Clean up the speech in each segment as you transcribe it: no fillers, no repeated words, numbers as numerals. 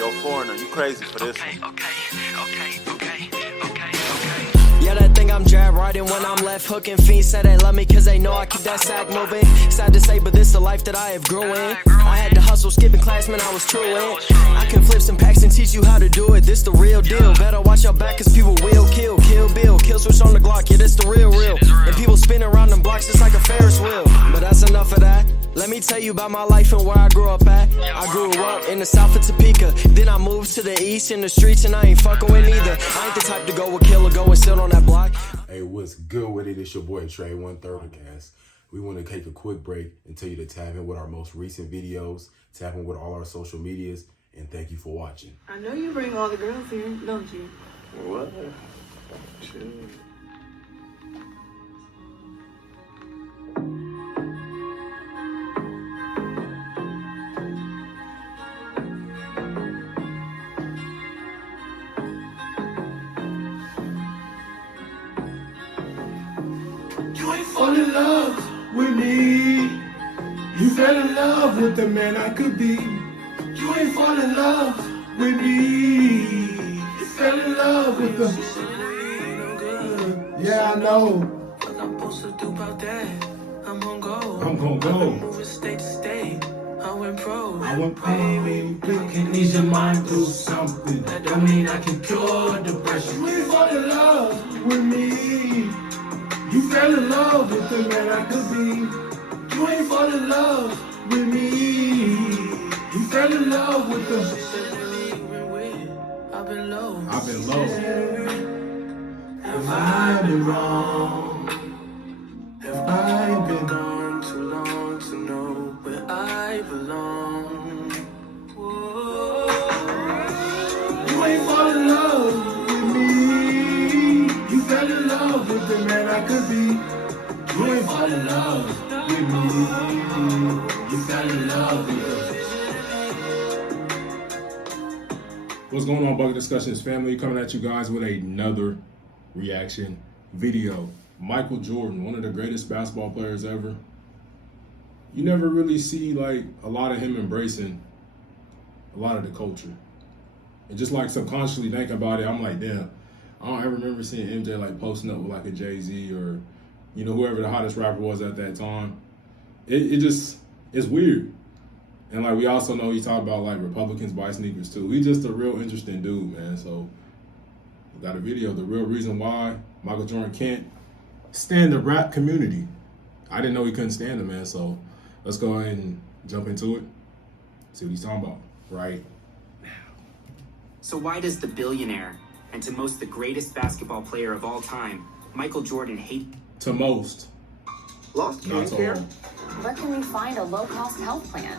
yo, foreigner, you crazy for this one. Yeah, that thing I'm jab riding when I'm left hooking. Fiends say they love me cause they know I keep that sack moving. Sad to say, but this the life that I have grew in. I had to hustle, skipping class, man, I was true in. I can flip some packs and teach you how to do it. This the real deal. Better watch your back cause people will kill. Kill Bill, kill switch on the Glock, yeah, this the real. And people spin around them blocks just like a Ferris wheel. But that's enough of that. Let me tell you about my life and where I grew up at. I grew up in the south of Topeka. Then I moved to the east in the streets and I ain't fucking with neither. I ain't the type to go with kill or go and sit on that block. Hey, what's good with it? It's your boy Trejon, Podcast. We want to take a quick break and tell you to tap in with our most recent videos, tap in with all our social medias, and thank you for watching. I know you bring all the girls here, don't you? What? Chill. You ain't fall in love with me. You fell in love with the man I could be. You ain't fall in love with me. You fell in love with the. Yeah, I know. What I'm supposed to do about that? I'm gonna go. I'm gonna go. I've been moving state to state. I went pro. I want baby, we can ease your mind through something. That don't mean I can cure depression. You ain't fall in love with me. You fell in love with the man I could be. You ain't fall in love with me. You fell in love with the. I've been low. I've been low. Have I been wrong? Have I been gone too long to know where I belong? Whoa. You ain't fall in love with me. You fell in love with the man I could be. You ain't fall in love with me. You fell in love with the. What's going on, Bucket Discussions family? Coming at you guys with another reaction video. Michael Jordan, one of the greatest basketball players ever. You never really see like a lot of him embracing a lot of the culture. And just like subconsciously thinking about it, I'm like, damn, I don't ever remember seeing MJ like posting up with like a Jay-Z or, you know, whoever the hottest rapper was at that time. It's weird. And like we also know he talked about like Republicans buy sneakers too. He's just a real interesting dude, man. So we got a video, the real reason why Michael Jordan can't stand the rap community. I didn't know he couldn't stand it, man. So let's go ahead and jump into it. See what he's talking about right now. So why does the billionaire, and to most the greatest basketball player of all time, Michael Jordan hate? To most. Lost Not candy to care? all. Where can we find a low-cost health plan?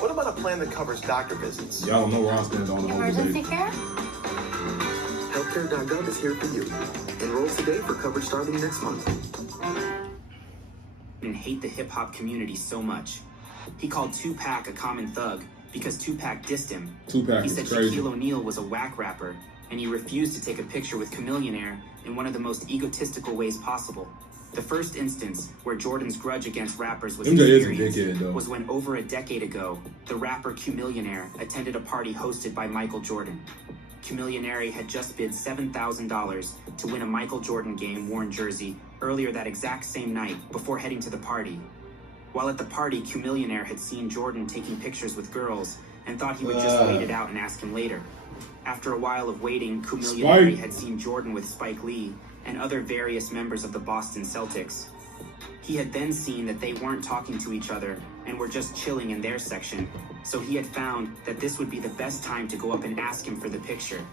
What about a plan that covers doctor visits? Y'all don't know where I stand on the whole Emergency debate. care? Healthcare.gov is here for you. Enroll today for coverage starting next month. And hate the hip-hop community so much. He called Tupac a common thug because Tupac dissed him. Tupac He is said crazy. Shaquille O'Neal was a whack rapper, and he refused to take a picture with Chamillionaire in one of the most egotistical ways possible. The first instance where Jordan's grudge against rappers was MJ is a experienced dickhead, though. was when over a decade ago, the rapper Chamillionaire attended a party hosted by Michael Jordan. Chamillionaire had just bid $7,000 to win a Michael Jordan game-worn jersey earlier that exact same night before heading to the party. While at the party, Chamillionaire had seen Jordan taking pictures with girls and thought he would just wait it out and ask him later. After a while of waiting, Chamillionaire Spike. had seen Jordan with Spike Lee and other various members of the Boston Celtics. He had then seen that they weren't talking to each other and were just chilling in their section, so he had found that this would be the best time to go up and ask him for the picture.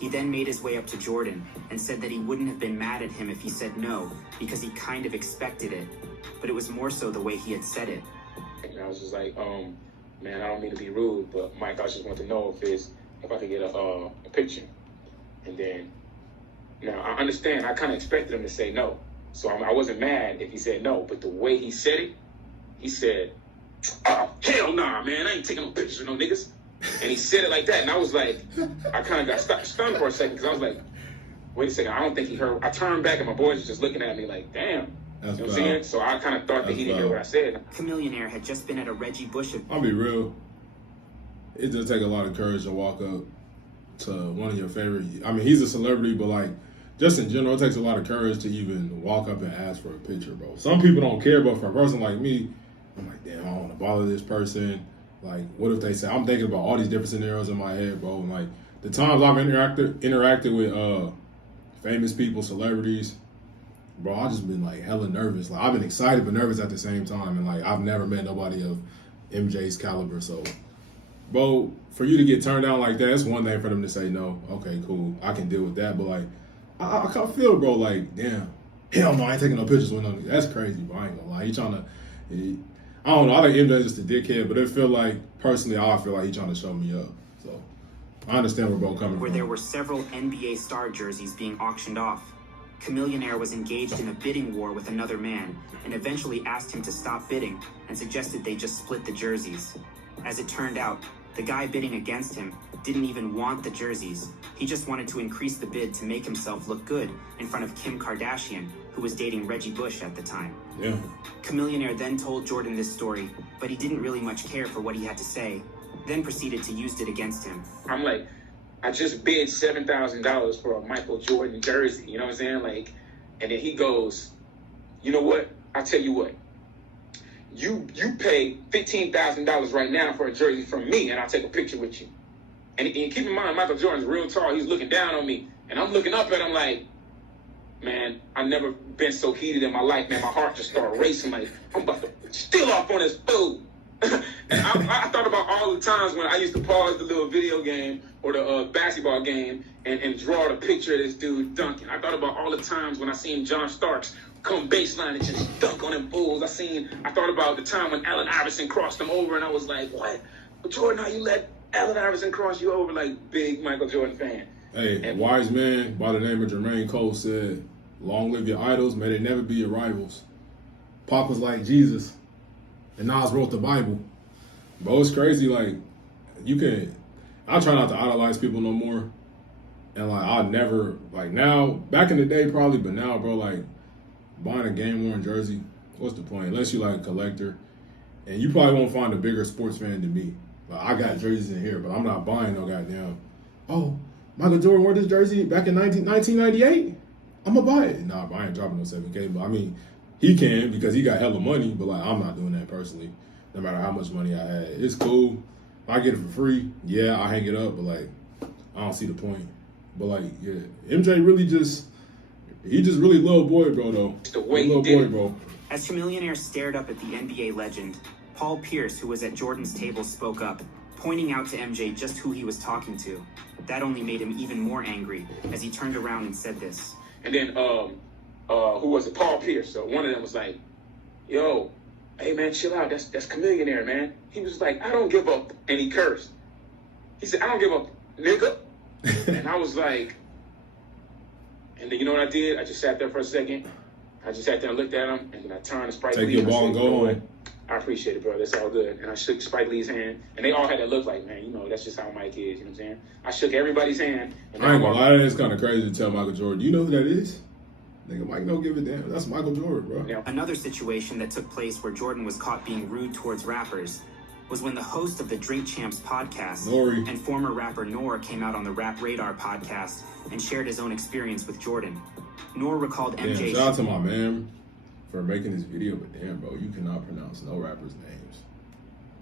He then made his way up to Jordan and said that he wouldn't have been mad at him if he said no, because he kind of expected it, but it was more so the way he had said it. And I was just like, man, I don't mean to be rude, but Mike, I just want to know if I could get a picture. And then, now I understand, I kind of expected him to say no. So I wasn't mad if he said no, but the way he said it, he said, oh, hell nah, man, I ain't taking no pictures with no niggas. And he said it like that, and I was like, I kind of got stunned for a second, because I was like, wait a second, I don't think he heard. I turned back, and my boys were just looking at me like, damn. That's You know what I'm saying? So I kind of thought that he didn't hear what I said. Chamillionaire had just been at a Reggie Bush event. I'll be real. it does take a lot of courage to walk up to one of your favorite. I mean, he's a celebrity, but like just in general, it takes a lot of courage to even walk up and ask for a picture, bro. Some people don't care, but for a person like me, I'm like, damn, I don't want to bother this person. Like, what if they say, I'm thinking about all these different scenarios in my head, bro. And like the times I've interacted with famous people, celebrities, bro, I've just been like hella nervous. Like I've been excited but nervous at the same time. And like I've never met nobody of MJ's caliber. So, bro, for you to get turned down like that, it's one thing for them to say no. Okay, cool, I can deal with that. But like, I kind of feel, bro, like, damn, hell no, I ain't taking no pictures with no nigga. That's crazy, bro. I ain't gonna lie. He trying to, I don't know. I think MJ's just a dickhead, but it feel like, personally, I feel like he trying to show me up. So I understand where bro coming from. Where there were several NBA star jerseys being auctioned off. Chameleonaire was engaged in a bidding war with another man and eventually asked him to stop bidding and suggested they just split the jerseys. As it turned out, the guy bidding against him didn't even want the jerseys. He just wanted to increase the bid to make himself look good in front of Kim Kardashian, who was dating Reggie Bush at the time. Yeah. Chameleonaire then told Jordan this story, but he didn't really much care for what he had to say, then proceeded to use it against him. I'm like, I just bid $7,000 for a Michael Jordan jersey, you know what I'm saying? Like, and then he goes, you know what? I'll tell you what. You pay $15,000 right now for a jersey from me, and I'll take a picture with you. And keep in mind, Michael Jordan's real tall. He's looking down on me, and I'm looking up at him like, man, I've never been so heated in my life, man. My heart just started racing like, I'm about to steal off on this fool. And I thought about all the times when I used to pause the little video game or the basketball game and draw the picture of this dude dunking. I thought about all the times when I seen John Starks come baseline and just dunk on them fools. I thought about the time when Allen Iverson crossed him over, and I was like, what? Jordan, how you let Allen Iverson cross you over? Like, big Michael Jordan fan. Hey, a wise man by the name of Jermaine Cole said, long live your idols, may they never be your rivals. Pac was like Jesus, and Nas wrote the Bible. But it's crazy, like, I try not to idolize people no more. And like, I'll never, like now, back in the day probably, but now, bro, like, buying a game-worn jersey, what's the point? Unless you like a collector. And you probably won't find a bigger sports fan than me. Like, I got jerseys in here, but I'm not buying no goddamn, oh, Michael Jordan wore this jersey back in 1998? I'm going to buy it. Nah, I ain't dropping no 7K. But I mean, he can because he got hella money, but like, I'm not doing that personally, no matter how much money I had. It's cool. If I get it for free, yeah, I'll hang it up, but like, I don't see the point. But like, yeah, MJ really he just really little boy, bro, though. It's the way little he did boy, it. bro. As Chameleonaire stared up at the NBA legend, Paul Pierce, who was at Jordan's table, spoke up, pointing out to MJ just who he was talking to. That only made him even more angry as he turned around and said this. And then, who was it? Paul Pierce. So one of them was like, yo, hey, man, chill out. That's Chameleonaire, man. He was like, I don't give up. And he cursed. He said, I don't give up, nigga. And I was like, and then you know what I did? I just sat there for a second. I just sat there and looked at him, and then I turned to Spike Lee. Take your ball and go home. I appreciate it, bro. That's all good. And I shook Spike Lee's hand, and they all had that look like, man, you know, that's just how Mike is. You know what I'm saying? I shook everybody's hand. And I ain't gonna lie, it's kind of crazy to tell Michael Jordan, you know who that is? Nigga, Mike don't give a damn. That's Michael Jordan, bro. Yeah. Another situation that took place where Jordan was caught being rude towards rappers was when the host of the Drink Champs podcast Nori and former rapper Noor came out on the Rap Radar podcast and shared his own experience with Jordan. Noor recalled damn, MJ. shout out to my man for making this video, but damn, bro, you cannot pronounce no rappers' names.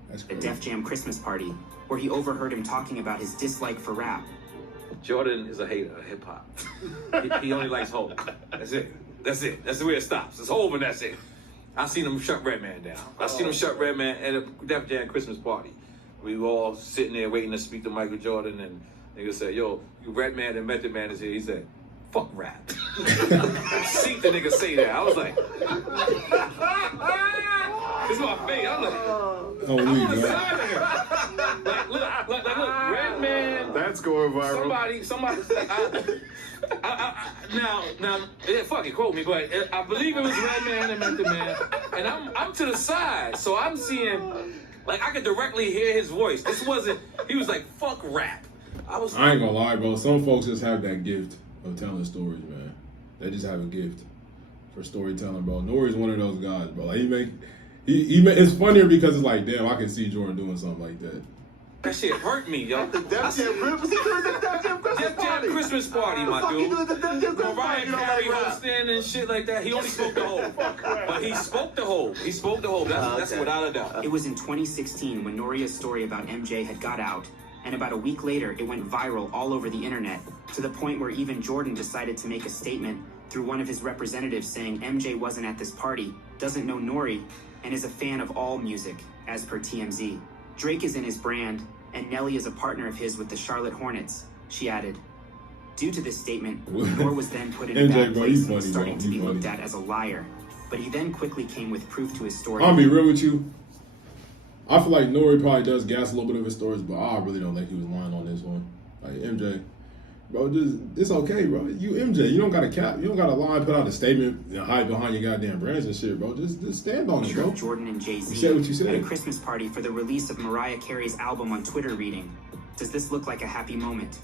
That's At crazy. Def Jam Christmas party, where he overheard him talking about his dislike for rap. Jordan is a hater of hip hop. he only likes Hov. That's it. That's it. That's where it stops. It's Hov and that's it. I seen him shut Redman down. I seen him shut Redman at a Def Jam Christmas party. We were all sitting there waiting to speak to Michael Jordan, and nigga said, yo, Redman and Method Man is here. He said, fuck rap. I seen the nigga say that. I was like, this is my face. I'm like, I'm on the side of him. Like, look, Redman. That's going viral. Somebody. Now, yeah, fuck it, quote me, but I believe it was Redman and Method Man, and I'm to the side, so I'm seeing, like, I could directly hear his voice. This wasn't. He was like, fuck rap. I ain't gonna lie, bro. Some folks just have that gift of telling stories, man. They just have a gift for storytelling, bro. Nori's one of those guys, bro. Like, it's funnier because it's like, damn, I can see Jordan doing something like that. That shit hurt me, yo. The Def Jam Christmas. He doing the Def Jam Christmas Def Jam party. Christmas party, my dude. He doing the Def Jam Christmas Mariah party. You don't Carey like rap. hosting and shit like that. He only spoke the whole. But he spoke the whole. He spoke the whole. That's without a doubt. It was in 2016 when Noria's story about MJ had got out, and about a week later, it went viral all over the internet, to the point where even Jordan decided to make a statement through one of his representatives saying MJ wasn't at this party, doesn't know Nori, and is a fan of all music, as per TMZ. Drake is in his brand, and Nelly is a partner of his with the Charlotte Hornets, she added. Due to this statement, Nor was then put in a bad place and starting to be looked at as a liar. But he then quickly came with proof to his story. I'll be real with you. I feel like Nori probably does gas a little bit of his stories, but I really don't think he was lying on this one. Like MJ, bro, it's okay, bro. You MJ, you don't got to cap, you don't got to lie, put out a statement, and hide behind your goddamn brands and shit, bro. Just stand on it, bro. Jordan and Jay-Z you said what you said at a Christmas party for the release of Mariah Carey's album on Twitter, reading, "Does this look like a happy moment?"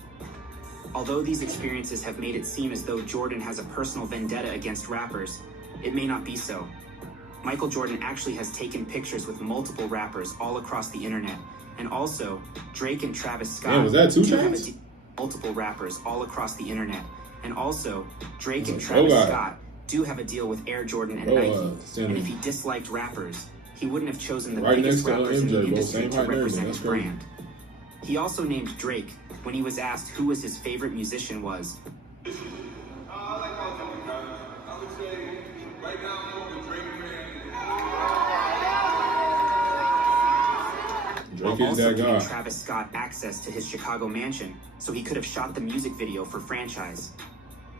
Although these experiences have made it seem as though Jordan has a personal vendetta against rappers, it may not be so. Michael Jordan actually has taken pictures with multiple rappers all across the internet, and also Drake and Travis Scott. Man, was that 2 do have Chainz? multiple rappers all across the internet, and also Drake and Travis Scott do have a deal with Air Jordan and Nike. And if he disliked rappers, he wouldn't have chosen the biggest rappers in the industry to represent his brand. He also named Drake when he was asked who was his favorite musician was. While also giving Travis Scott access to his Chicago mansion, so he could have shot the music video for Franchise.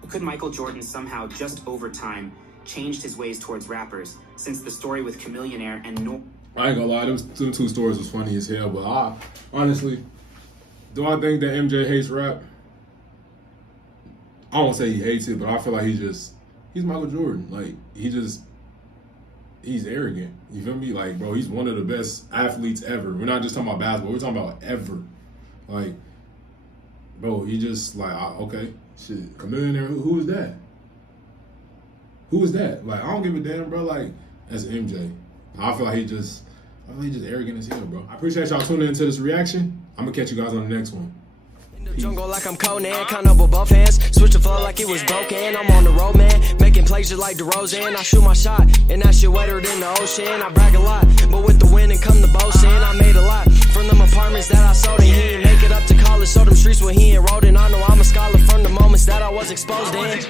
Could Michael Jordan somehow, just over time, changed his ways towards rappers, since the story with Chameleonaire and I ain't gonna lie, them 2 stories was funny as hell, but I honestly, do I think that MJ hates rap? I won't say he hates it, but I feel like he's Michael Jordan. Like, he's arrogant. You feel me? Like, bro, he's one of the best athletes ever. We're not just talking about basketball. We're talking about ever. Like, bro, he just like, okay, shit, Chameleonaire, who is that? Who is that? Like, I don't give a damn, bro. Like, that's MJ. I feel like he's just arrogant as hell, bro. I appreciate y'all tuning into this reaction. I'm gonna catch you guys on the next one. In the jungle like I'm Conan, count up with both hands. Switch the flow like it was broken. I'm on the road, man, making plays just like DeRozan. I shoot my shot, and that shit wetter than the ocean. I brag a lot, but with the wind and come the boast in. I made a lot from them apartments that I sold, and he didn't make it up to college. So them streets where he enrolled in. I know I'm a scholar from the moments that I was exposed in.